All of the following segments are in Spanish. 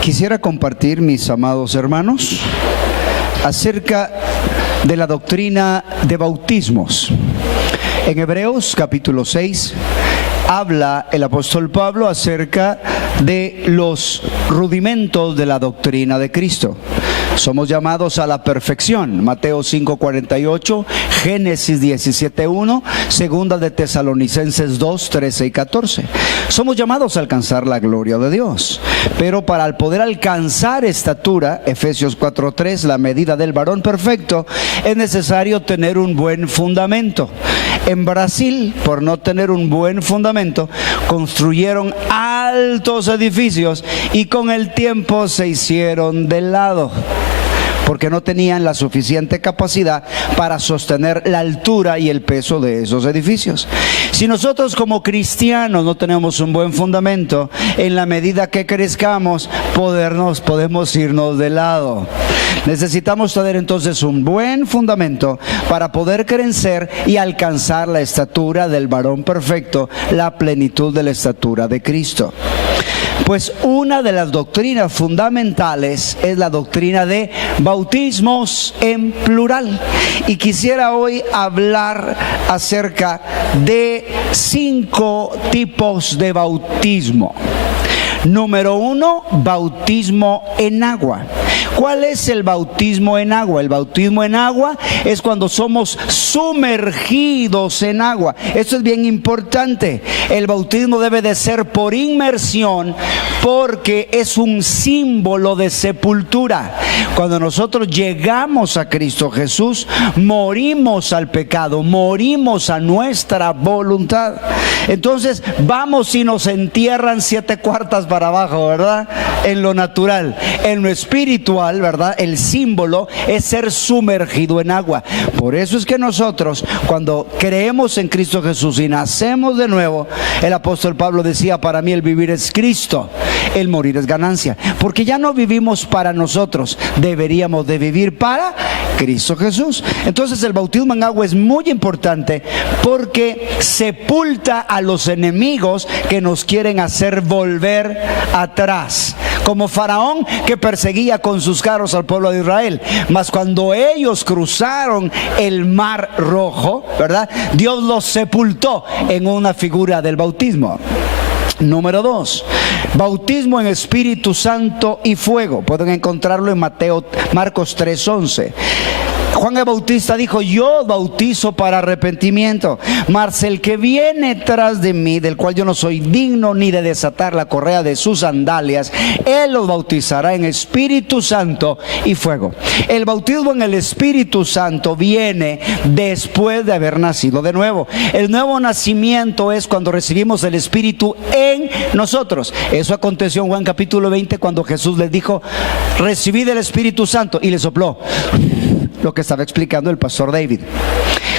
Quisiera compartir, mis amados hermanos, acerca de la doctrina de bautismos. En Hebreos capítulo 6 habla el apóstol Pablo acerca de los rudimentos de la doctrina de Cristo. Somos llamados a la perfección. Mateo 5:48, Génesis 17:1, segunda de Tesalonicenses 2:13 y 14. Somos llamados a alcanzar la gloria de Dios. Pero para poder alcanzar estatura, Efesios 4:3, la medida del varón perfecto, es necesario tener un buen fundamento. En Brasil, por no tener un buen fundamento, construyeron altos edificios y con el tiempo se hicieron de lado, porque no tenían la suficiente capacidad para sostener la altura y el peso de esos edificios. Si nosotros como cristianos no tenemos un buen fundamento, en la medida que crezcamos, podemos irnos de lado. Necesitamos tener entonces un buen fundamento para poder crecer y alcanzar la estatura del varón perfecto, la plenitud de la estatura de Cristo. Pues una de las doctrinas fundamentales es la doctrina de bautismos en plural. Y quisiera hoy hablar acerca de 5 tipos de bautismo. Número 1, bautismo en agua. ¿Cuál es el bautismo en agua? El bautismo en agua es cuando somos sumergidos en agua. Esto es bien importante. El bautismo debe de ser por inmersión, porque es un símbolo de sepultura. Cuando nosotros llegamos a Cristo Jesús, morimos al pecado, morimos a nuestra voluntad. Entonces vamos y nos entierran 7 cuartas para abajo, ¿verdad? En lo natural. En lo espiritual, ¿verdad? El símbolo es ser sumergido en agua. Por eso es que nosotros, cuando creemos en Cristo Jesús y nacemos de nuevo, el apóstol Pablo decía: para mí el vivir es Cristo, el morir es ganancia. Porque ya no vivimos para nosotros, deberíamos de vivir para Cristo Jesús. Entonces el bautismo en agua es muy importante, porque sepulta a los enemigos que nos quieren hacer volver atrás, como Faraón, que perseguía con sus carros al pueblo de Israel. Mas cuando ellos cruzaron el mar rojo, ¿verdad?, Dios los sepultó en una figura del bautismo. Número 2, bautismo en Espíritu Santo y fuego. Pueden encontrarlo en Marcos 3:11. Juan el Bautista dijo: yo bautizo para arrepentimiento, mas el que viene tras de mí, del cual yo no soy digno ni de desatar la correa de sus sandalias, él los bautizará en Espíritu Santo y fuego. El bautismo en el Espíritu Santo viene después de haber nacido de nuevo. El nuevo nacimiento es cuando recibimos el Espíritu en nosotros. Eso aconteció en Juan capítulo 20, cuando Jesús les dijo: recibid el Espíritu Santo, y le sopló. Lo que estaba explicando el pastor David.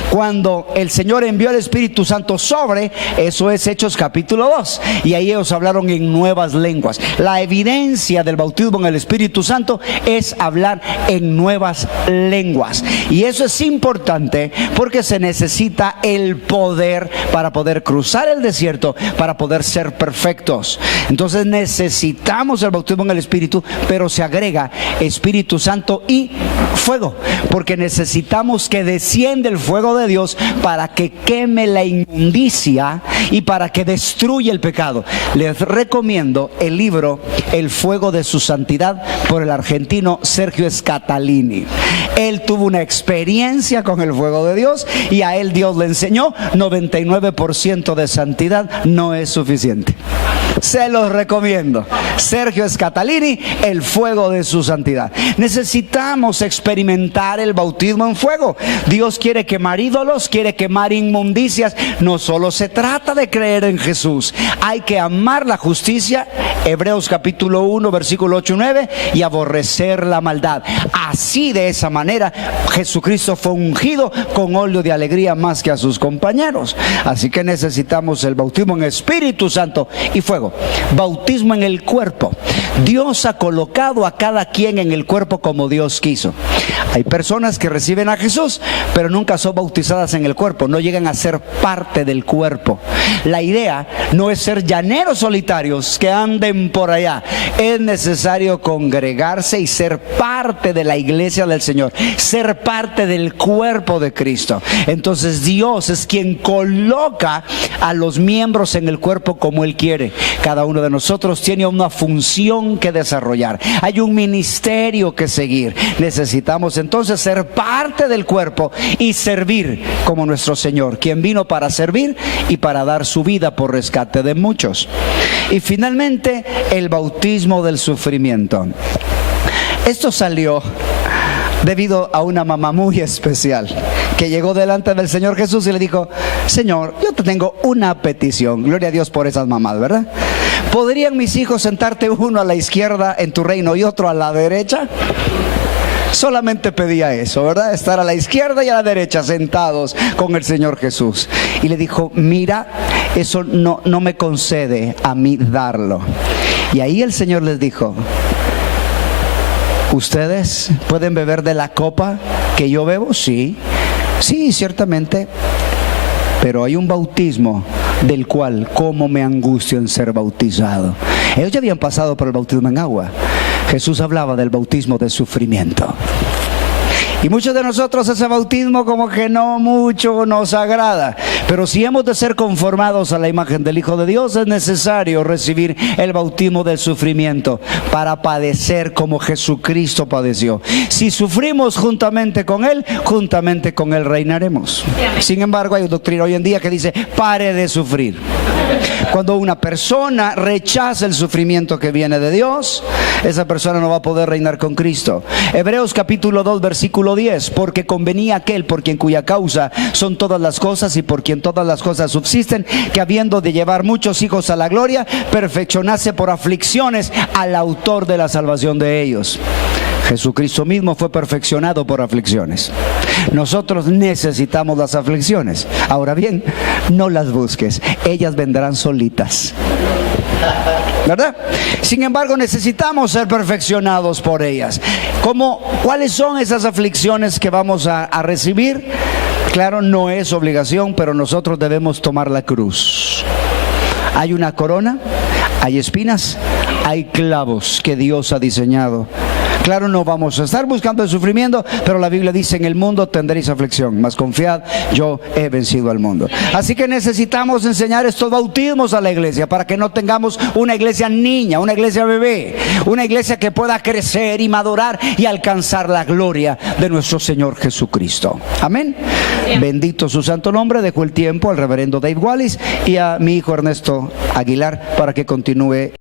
Cuando el Señor envió el Espíritu Santo sobre, eso es Hechos capítulo 2, y ahí ellos hablaron en nuevas lenguas. La evidencia del bautismo en el Espíritu Santo es hablar en nuevas lenguas, y eso es importante porque se necesita el poder para poder cruzar el desierto, para poder ser perfectos. Entonces necesitamos el bautismo en el Espíritu, pero se agrega Espíritu Santo y fuego, porque necesitamos que descienda el fuego de Dios para que queme la inmundicia y para que destruya el pecado. Les recomiendo el libro El fuego de su santidad, por el argentino Sergio Scatalini. Él tuvo una experiencia con el fuego de Dios, y a él Dios le enseñó: 99% de santidad no es suficiente. Se los recomiendo. Sergio Scatalini, El fuego de su santidad. Necesitamos experimentar el bautismo en fuego. Dios quiere quemar ídolos, quiere quemar inmundicias. No solo se trata de creer en Jesús, hay que amar la justicia, Hebreos capítulo 1 versículo 8 y 9, y aborrecer la maldad. Así, de esa manera, Jesucristo fue ungido con óleo de alegría más que a sus compañeros. Así que necesitamos el bautismo en Espíritu Santo y fuego. Bautismo en el cuerpo. Dios ha colocado a cada quien en el cuerpo como Dios quiso. Hay personas personas que reciben a Jesús, pero nunca son bautizadas en el cuerpo, no llegan a ser parte del cuerpo. La idea no es ser llaneros solitarios que anden por allá. Es necesario congregarse y ser parte de la iglesia del Señor, ser parte del cuerpo de Cristo. Entonces Dios es quien coloca a los miembros en el cuerpo como Él quiere. Cada uno de nosotros tiene una función que desarrollar, hay un ministerio que seguir. Necesitamos entonces ser parte del cuerpo y servir como nuestro Señor, quien vino para servir y para dar su vida por rescate de muchos. Y finalmente, el bautismo del sufrimiento. Esto salió debido a una mamá muy especial que llegó delante del Señor Jesús y le dijo: Señor, yo te tengo una petición. Gloria a Dios por esas mamás, ¿verdad? ¿Podrían mis hijos sentarte uno a la izquierda en tu reino y otro a la derecha? Solamente pedía eso, ¿verdad? Estar a la izquierda y a la derecha sentados con el Señor Jesús. Y le dijo: mira, eso no me concede a mí darlo. Y ahí el Señor les dijo: ¿ustedes pueden beber de la copa que yo bebo? Sí, ciertamente. Pero hay un bautismo del cual cómo me angustio en ser bautizado. Ellos ya habían pasado por el bautismo en agua. Jesús hablaba del bautismo de sufrimiento. Y muchos de nosotros ese bautismo como que no mucho nos agrada. Pero si hemos de ser conformados a la imagen del Hijo de Dios, es necesario recibir el bautismo del sufrimiento para padecer como Jesucristo padeció. Si sufrimos juntamente con Él reinaremos. Sin embargo, hay una doctrina hoy en día que dice: pare de sufrir. Cuando una persona rechaza el sufrimiento que viene de Dios, esa persona no va a poder reinar con Cristo. Hebreos capítulo 2 versículo 10: porque convenía aquel por quien cuya causa son todas las cosas y por quien todas las cosas subsisten, que habiendo de llevar muchos hijos a la gloria, perfeccionase por aflicciones al autor de la salvación de ellos. Jesucristo mismo fue perfeccionado por aflicciones. Nosotros necesitamos las aflicciones. Ahora bien, no las busques, ellas vendrán solitas, ¿verdad? Sin embargo, necesitamos ser perfeccionados por ellas. ¿Cuáles son esas aflicciones que vamos a recibir? Claro, no es obligación, pero nosotros debemos tomar la cruz. Hay una corona, hay espinas, hay clavos que Dios ha diseñado. Claro, no vamos a estar buscando el sufrimiento, pero la Biblia dice: en el mundo tendréis aflicción, mas confiad, yo he vencido al mundo. Así que necesitamos enseñar estos bautismos a la iglesia, para que no tengamos una iglesia niña, una iglesia bebé, una iglesia que pueda crecer y madurar y alcanzar la gloria de nuestro Señor Jesucristo. Amén. Bendito su santo nombre. Dejo el tiempo al reverendo Dave Wallis y a mi hijo Ernesto Aguilar para que continúe.